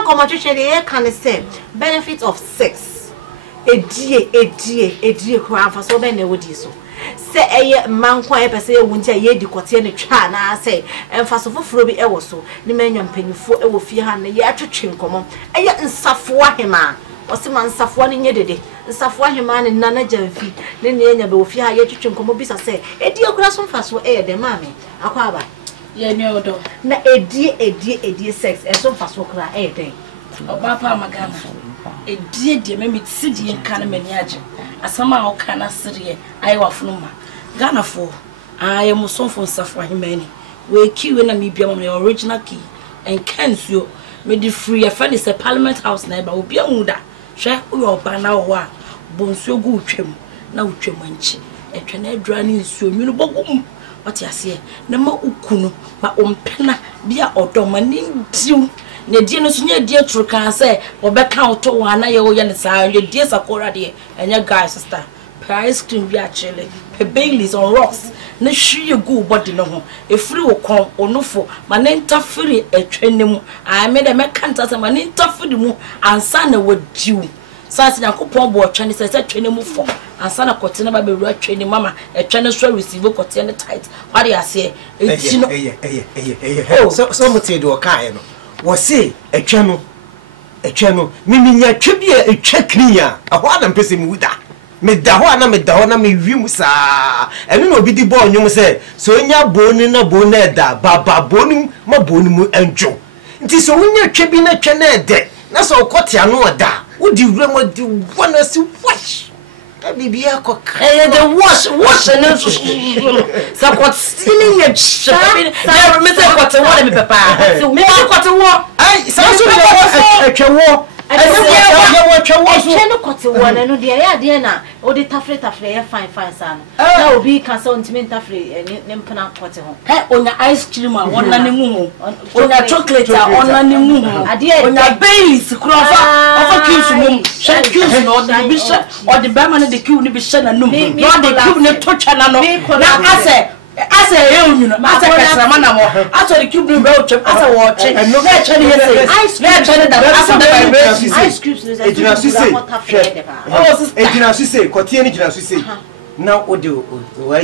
Ghana commercial they can say benefit of sex. A dear cry for so many would do so. Say a man quiet per se winter ye de cotian chana say and fast of Froby Ewoso, the man young penny for a fear hand a year to chin common, and yet in Safwa hima. Was the man Safwan in yeddy, and Safwa him man in Nana Jelly, then the end of fear yet to chin common bisa say, a dear grass on fast for air, the mammy, Aquaba. Ye no do. Na a dear sex, and so fast walk a day. Oh, Papa Magana. A dear me city and Canamaniaja. As somehow can I sit I was Numa. Ghana for I am so for suffer him many. We queue in a me beyond the original key and can't you made the free a friend is a parliament house neighbor will be a muda. Share your banner wa bonso good trim now tremanchi a train drowning so you know. What you say? No more ukuno, but pena be a automanin too. Ne dear no senior dear true can say, or back out to one eye or yan side, your dear Sakura dear, and your guy sister. Ice cream be actually, her Baileys on rocks. No, she you go body no. If free will come or no for my name tough free a training. I made a mercantile and my name tough for the moon and son would due. Sassy and coupon board Chinese said training move for and son of Cotina by the training mamma, a Chinese receive Cotina tight. What do I say? So much do a kind. Was say a channel, meaning your tribute a check near a one and pressing with that. Medahwana me vimusa, and no be the born you say, so in your bone in a boneda, baba bonum, my bonum and Joe. It is so when you're chipping a channel dead. That's all Cotiano da. Would you remember the one as you wash? That be a cock. The wash and so what's stealing your shopping? I remember what I want, Papa. So me, I got to walk. I can walk. I cannot cut one and the idea or the taffy fine son. That will be concerned to me taffy and Nimpana Cotton. On your ice cream, one and moon, on your chocolate, on and moon, a dear, on your base, Crawford, Shank you, or the bishop, or the Baman and the Q, be sent and no, not the Q, touch and I say. I say, you know, I saw the Cuban road as I watch it. And no, ice cream. Now, what do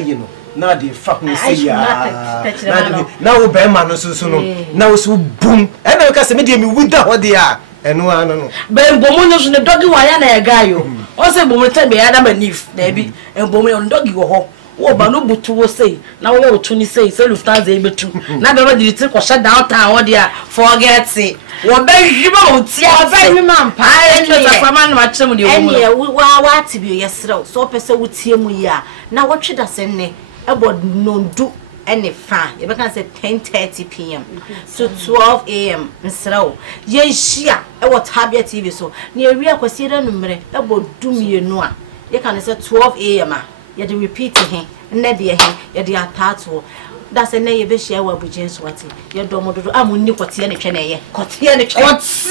you know? Now the fucking say, now Bearman so now so boom, and I can medium with that what they are. And no, I don't know. But Bomonos in the doggy Wayana Gayo. Also, Bomotan be Adam and Eve, maybe, and Bomon doggy go home. Oh, but no but to say now what 20 say so Lufthansa able to now the take or shut down town or there forget it what very man what to be yesterday so person with him we are now what should I say about no do any fine you can say 10:30 p.m. to 12 a.m. Msrao yes yeah what Tabia TV so near we are consider number about do me no you can say 12 a.m. You do repeat him, Nedia him, you do a tattoo. That's a name you share with James Watty. You don't want to. I'm only Cotiana Chene. Cotiana, what's